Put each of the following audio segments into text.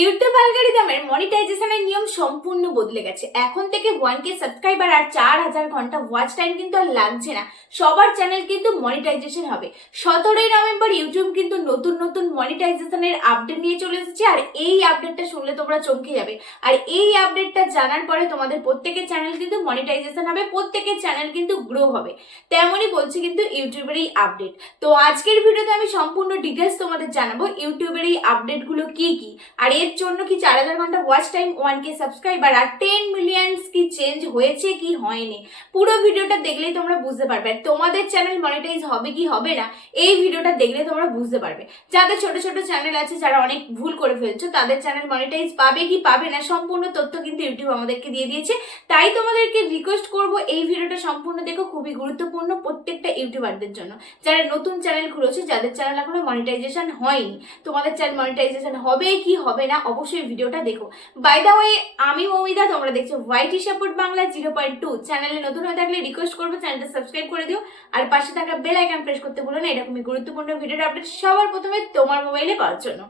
YouTube অ্যালগোরিদমের মনিটাইজেশনের নিয়ম সম্পূর্ণ বদলে গেছে। এখন থেকে ওয়ান কে সাবস্ক্রাইবার আর চার হাজার ঘণ্টা ওয়াচ টাইম কিন্তু আর লাগছে না। সবার চ্যানেল কিন্তু মনিটাইজেশন হবে। সতেরোই নভেম্বর ইউটিউব কিন্তু নতুন নতুন মনিটাইজেশনের আপডেট নিয়ে চলে এসেছে আর এই আপডেটটা শুনলে তোমরা চমকে যাবে। আর এই আপডেটটা জানার পরে তোমাদের প্রত্যেকের চ্যানেল কিন্তু মনিটাইজেশন হবে, প্রত্যেকের চ্যানেল কিন্তু গ্রো হবে। তেমনই বলছে কিন্তু ইউটিউবের এই আপডেট তো আজকের ভিডিওতে আমি সম্পূর্ণ ডিটেলস তোমাদের জানাব, ইউটিউবের এই আপডেটগুলো কি কি? আর এর জন্য কি চার হাজার ঘণ্টা watch time one K subscriber আর টেন মিলিয়ন্স কি চেঞ্জ হয়েছে কি হয়নি? পুরো ভিডিওটা দেখলেই তোমরা বুঝতে পারবে। আর তোমাদের চ্যানেল মনিটাইজ হবে কি হবে না, এই ভিডিওটা দেখলে তোমরা বুঝতে পারবে। যাদের ছোট ছোট চ্যানেল আছে, যারা অনেক ভুল করে ফেলছো, তাদের চ্যানেল মনিটাইজ পাবে কি পাবে না, সম্পূর্ণ তথ্য কিন্তু ইউটিউব আমাদেরকে দিয়ে দিয়েছে। তাই তোমাদেরকে রিকোয়েস্ট করব, এই ভিডিওটা সম্পূর্ণ দেখো, খুবই গুরুত্বপূর্ণ প্রত্যেকটা ইউটিউবারদের জন্য। যারা নতুন চ্যানেল খুলেছে, যাদের চ্যানেল এখনও মনিটাইজেশন হয়নি, তোমাদের চ্যানেল মনিটাইজেশন হবে কি হবে না অবশ্যই ভিডিওটা দেখো। বাই দা ওয়ে আমি মৌমিতা, তোমরা দেখছ whitey support Bangla zero point two চ্যানেলে নতুন হয়ে থাকলে রিকোয়েস্ট করব চ্যানেলটা সাবস্ক্রাইব করে দিও। আর পাশে থাকা বেল আইকন প্রেস করতে বলো না এরকমই গুরুত্বপূর্ণ ভিডিওর আপডেট সবার প্রথমে তোমার মোবাইলে পাওয়ার জন্য।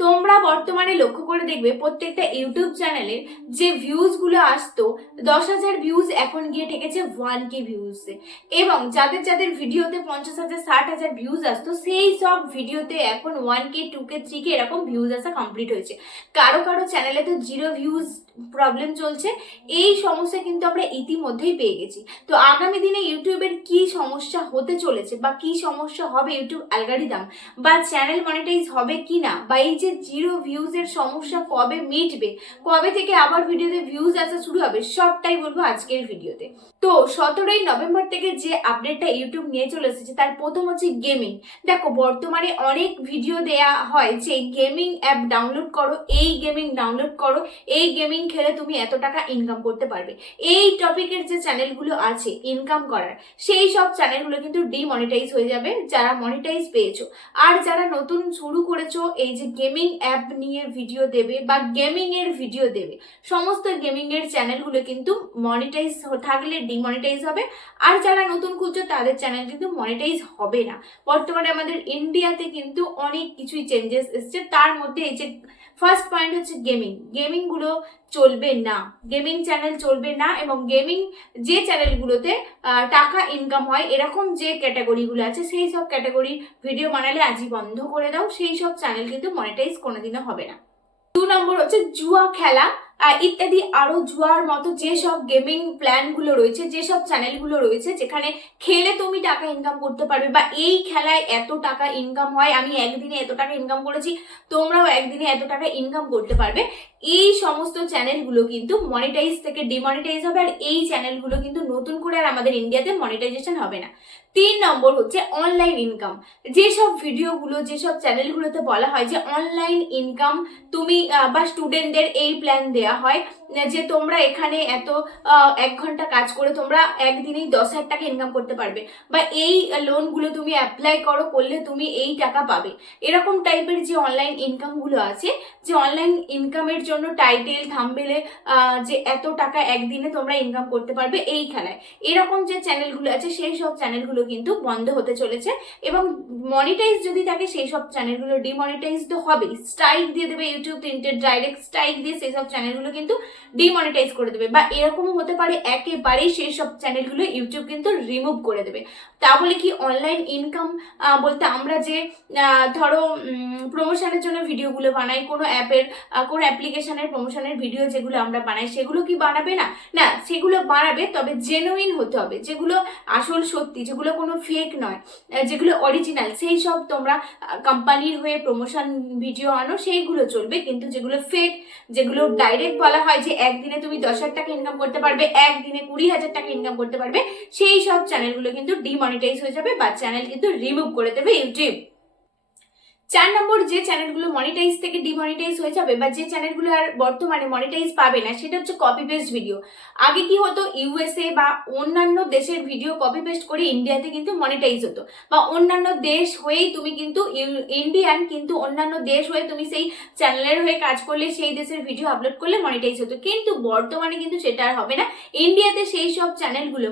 তোমরা বর্তমানে লক্ষ্য করে দেখবে প্রত্যেকটা ইউটিউব চ্যানেলের যে ভিউজগুলো আসতো, দশ হাজার ভিউজ এখন গিয়ে ঠেকেছে ওয়ান কে ভিউজে এবং যাদের যাদের ভিডিওতে পঞ্চাশ হাজার, ষাট হাজার ভিউজ আসতো, সেই সব ভিডিওতে এখন one K two K three K এরকম ভিউজ আসা কমপ্লিট হয়েছে। কারও কারও চ্যানেলে তো জিরো ভিউজ প্রবলেম চলছে, এই সমস্যা কিন্তু আমরা ইতিমধ্যেই পেয়ে গেছি। তো আগামী দিনে ইউটিউবের কি সমস্যা হতে চলেছে বা কি সমস্যা হবে ইউটিউব অ্যালগারিদম বা চ্যানেল মনিটাইজ হবে কি না বা এই যে জিরো ভিউজের সমস্যা কবে মিটবে, কবে থেকে আবার ভিডিওতে ভিউজ আসা শুরু হবে, সবটাই বলব আজকের ভিডিওতে। তো সতেরোই নভেম্বর থেকে যে আপডেটটা ইউটিউব নিয়ে চলে এসেছে, তার প্রথম হচ্ছে গেমিং দেখো, বর্তমানে অনেক ভিডিও দেয়া হয় যে গেমিং অ্যাপ ডাউনলোড করো, এই গেমিং ডাউনলোড করো, এই গেমিং খেলে তুমি এত টাকা ইনকাম করতে পারবে। এই টপিকের যে চ্যানেলগুলো আছে ইনকাম করার, সেই সব চ্যানেলগুলো কিন্তু ডিমনিটাইজ হয়ে যাবে, যারা মনিটাইজ পেয়েছ। আর যারা নতুন শুরু করেছ, এই যে গেমিং অ্যাপ নিয়ে ভিডিও দেবে বা গেমিং এর ভিডিও দেবে। সমস্ত গেমিং এর চ্যানেলগুলো কিন্তু মনিটাইজ থাকলে ডিমনিটাইজ হবে। আর যারা নতুন খুঁজছো তাদের চ্যানেল কিন্তু মনিটাইজ হবে না। বর্তমানে আমাদের ইন্ডিয়াতে কিন্তু অনেক কিছুই চেঞ্জেস এসছে। তার মধ্যে এই যে ফার্স্ট পয়েন্ট হচ্ছে গেমিং গেমিংগুলো চলবে না। গেমিং চ্যানেল চলবে না এবং গেমিং যে চ্যানেলগুলোতে টাকা ইনকাম হয়, এরকম যে ক্যাটাগরিগুলো আছে, সেই সব ক্যাটাগরির ভিডিও বানালে আজই বন্ধ করে দাও। সেই সব চ্যানেল কিন্তু মনিটাইজ কোনোদিনও হবে না। দু নম্বর হচ্ছে জুয়া খেলা। ইত্যাদি আরও জুয়ার মতো যেসব গেমিং প্ল্যানগুলো রয়েছে, যেসব চ্যানেলগুলো রয়েছে, যেখানে খেলে তুমি টাকা ইনকাম করতে পারবে বা এই খেলায় এত টাকা ইনকাম হয়, আমি একদিনে এত টাকা ইনকাম করেছি, তোমরাও একদিনে এত টাকা ইনকাম করতে পারবে। এই সমস্ত চ্যানেলগুলো কিন্তু মনিটাইজ থেকে ডিমনিটাইজ হবে আর এই চ্যানেলগুলো কিন্তু নতুন করে আর আমাদের ইন্ডিয়াতে মনিটাইজেশন হবে না। তিন নম্বর হচ্ছে অনলাইন ইনকাম যেসব ভিডিওগুলো যেসব চ্যানেলগুলোতে বলা হয় যে অনলাইন ইনকাম তুমি বা স্টুডেন্টদের এই প্ল্যান দেয়া হয় যে তোমরা এখানে এত এক ঘণ্টা কাজ করে তোমরা একদিনেই দশ হাজার টাকা ইনকাম করতে পারবে। বা এই লোনগুলো তুমি অ্যাপ্লাই করো, করলে তুমি এই টাকা পাবে। এরকম টাইপের যে অনলাইন ইনকামগুলো আছে, যে অনলাইন ইনকামের জন্য টাইটেল থাম্বেলে যে এত টাকা একদিনে তোমরা ইনকাম করতে পারবে এই খেলায় এরকম যে চ্যানেলগুলো আছে, সেই সব চ্যানেলগুলো কিন্তু বন্ধ হতে চলেছে এবং মনিটাইজ যদি থাকে, সেই সব চ্যানেলগুলো ডিমনিটাইজ তো হবেই। স্ট্রাইক দিয়ে দেবে ইউটিউব তিনটে ডাইরেক্ট স্ট্রাইক দিয়ে সেই সব চ্যানেলগুলো কিন্তু ডিমনিটাইজ করে দেবে বা এরকমও হতে পারে একেবারেই সেই সব চ্যানেলগুলো ইউটিউব কিন্তু রিমুভ করে দেবে। তা বলে কি অনলাইন ইনকাম বলতে আমরা যে ধরো প্রমোশনের জন্য ভিডিওগুলো বানাই, কোনো অ্যাপের কোনো অ্যাপ্লিকেশনের প্রমোশনের ভিডিও যেগুলো আমরা বানাই, সেগুলো কি বানাবে না? না, সেগুলো বানাবে, তবে জেনুইন হতে হবে, যেগুলো আসল সত্যি, যেগুলো কোনো ফেক নয় যেগুলো অরিজিনাল সেই সব তোমরা কোম্পানির হয়ে প্রমোশন ভিডিও আনো, সেইগুলো চলবে, কিন্তু যেগুলো ফেক যেগুলো ডাইরেক্ট বলা হয় যে একদিনে তুমি দশ হাজার টাকা ইনকাম করতে পারবে, একদিনে কুড়ি হাজার টাকা ইনকাম করতে পারবে। সেই সব চ্যানেলগুলো কিন্তু ডিমনিটাইজ হয়ে যাবে বা চ্যানেল কিন্তু রিমুভ করে দেবে ইউটিউব চার নম্বর যে চ্যানেলগুলো মনিটাইজ থেকে ডিমনিটাইজ হয়ে যাবে বা যে চ্যানেলগুলো আর বর্তমানে মনিটাইজ পাবে না, সেটা হচ্ছে কপি পেস্ট ভিডিও আগে কি হতো ইউএসএ বা অন্যান্য দেশের ভিডিও কপি পেস্ট করে ইন্ডিয়াতে কিন্তু মনিটাইজ হতো বা অন্যান্য দেশ হয়েই তুমি কিন্তু ইন্ডিয়ান কিন্তু অন্যান্য দেশ হয়ে তুমি সেই চ্যানেলের হয়ে কাজ করলে, সেই দেশের ভিডিও আপলোড করলে মনিটাইজ হতো। কিন্তু বর্তমানে কিন্তু সেটা আর হবে না। ইন্ডিয়াতে সেই সব চ্যানেলগুলো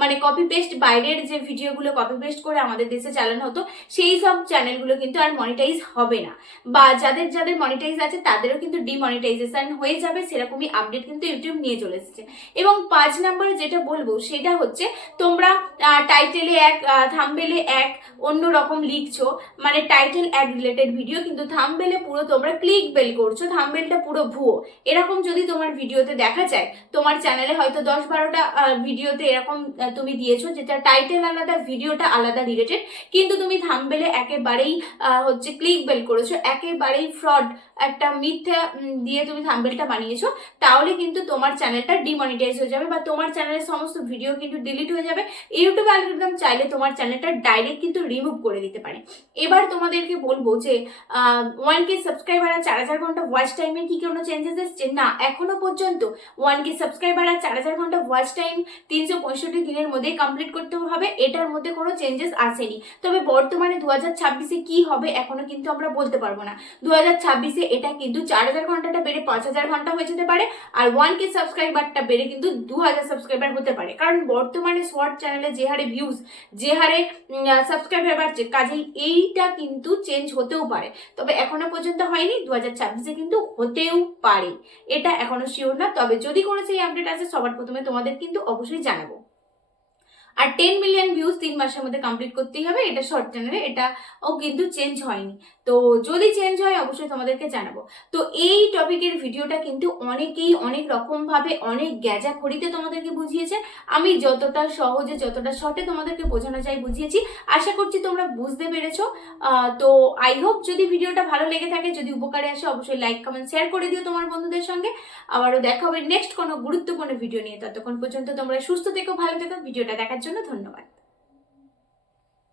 মানে কপি পেস্ট বাইরের যে ভিডিওগুলো কপি পেস্ট করে আমাদের দেশে চালানো হতো, সেই সব চ্যানেলগুলো কিন্তু আর মনিটাইজ মনিটাইজ হবে না। বা যাদের যাদের মনিটাইজ আছে তাদেরও কিন্তু ডিমনিটাইজেশন হয়ে যাবে সেরকমই আপডেট কিন্তু ইউটিউব নিয়ে চলে এসেছে। এবং পাঁচ নম্বরে যেটা বলব সেটা হচ্ছে তোমরা টাইটেলে এক থামবেলে এক অন্য রকম লিখছো মানে টাইটেল এক রিলেটেড ভিডিও কিন্তু থাম্বেলে পুরো তোমরা ক্লিক বেল করছ থাম্বেলটা পুরো ভুয়ো। এরকম যদি তোমার ভিডিওতে দেখা যায় তোমার চ্যানেলে হয়তো দশ বারোটা ভিডিওতে এরকম তুমি দিয়েছ যেটা টাইটেল আলাদা ভিডিওটা আলাদা রিলেটেড কিন্তু তুমি থামবেলে একেবারেই আহ, হচ্ছে ক্লিক বেল করেছ, একেবারেই ফ্রড একটা মিথ্যা দিয়ে তুমি থাম্বেলটা বানিয়েছো, তাহলে কিন্তু তোমার চ্যানেলটা ডিমনিটাইজ হয়ে যাবে বা তোমার চ্যানেলের সমস্ত ভিডিও কিন্তু ডিলিট হয়ে যাবে। ইউটিউব অ্যালগোরিদম চাইলে তোমার চ্যানেলটা ডাইরেক্ট কিন্তু রিমুভ করে দিতে পারে। এবার তোমাদেরকে বলব যে ওয়ান কে সাবস্ক্রাইবার আর চার হাজার ঘণ্টা ওয়াচ টাইমে কি কোনো চেঞ্জেস এসছে? না, এখনও পর্যন্ত ওয়ান কে সাবস্ক্রাইবার আর চার হাজার ঘণ্টা ওয়াচ টাইম তিনশো পঁয়ষট্টি দিনের মধ্যেই কমপ্লিট করতে হবে, এটার মধ্যে কোনো চেঞ্জেস আসেনি। তবে বর্তমানে দু হাজার ছাব্বিশে কী হবে, এখনও কিন্তু আমরা বলতে পারব না। দু হাজার ছাব্বিশে এটা কিন্তু চার হাজার ঘন্টাটা বেড়ে পাঁচ হাজার ঘণ্টা হয়ে যেতে পারে আর ওয়ান কে সাবস্ক্রাইবারটা বেড়ে কিন্তু দু হাজার সাবস্ক্রাইবার হতে পারে। কারণ বর্তমানে শর্ট চ্যানেলে যে হারে ভিউজ যে হারে সাবস্ক্রাইবার বাড়ছে, কাজেই এইটা কিন্তু চেঞ্জ হতেও পারে। তবে এখনও পর্যন্ত হয়নি দু হাজার ছাব্বিশে কিন্তু হতেও পারে। এটা এখনও শিওর না, তবে যদি কোনো সেই আপডেট আছে সবার প্রথমে তোমাদের কিন্তু অবশ্যই জানাব। আর টেন মিলিয়ন ভিউজ তিন মাসের মধ্যে কমপ্লিট করতেই হবে, এটা শর্ট চ্যানেলে এটা ও কিন্তু চেঞ্জ হয়নি। তো যদি চেঞ্জ হয়, অবশ্যই তোমাদেরকে জানাব। তো এই টপিকের ভিডিওটা কিন্তু অনেকেই অনেক রকমভাবে, অনেক গ্যাজা খড়িতে তোমাদেরকে বুঝিয়েছে। আমি যতটা সহজে, যতটা শর্টে তোমাদেরকে বোঝানো যায় বুঝিয়েছি। আশা করছি তোমরা বুঝতে পেরেছ। তো আই হোপ যদি ভিডিওটা ভালো লেগে থাকে, যদি উপকারে আসে, অবশ্যই লাইক কমেন্ট শেয়ার করে দিও তোমার বন্ধুদের সঙ্গে। আবারও দেখা হবে নেক্সট কোনো গুরুত্বপূর্ণ ভিডিও নিয়ে। ততক্ষণ পর্যন্ত তোমরা সুস্থ থেকো, ভালো থেকো। ভিডিওটা দেখার জন্য ধন্যবাদ।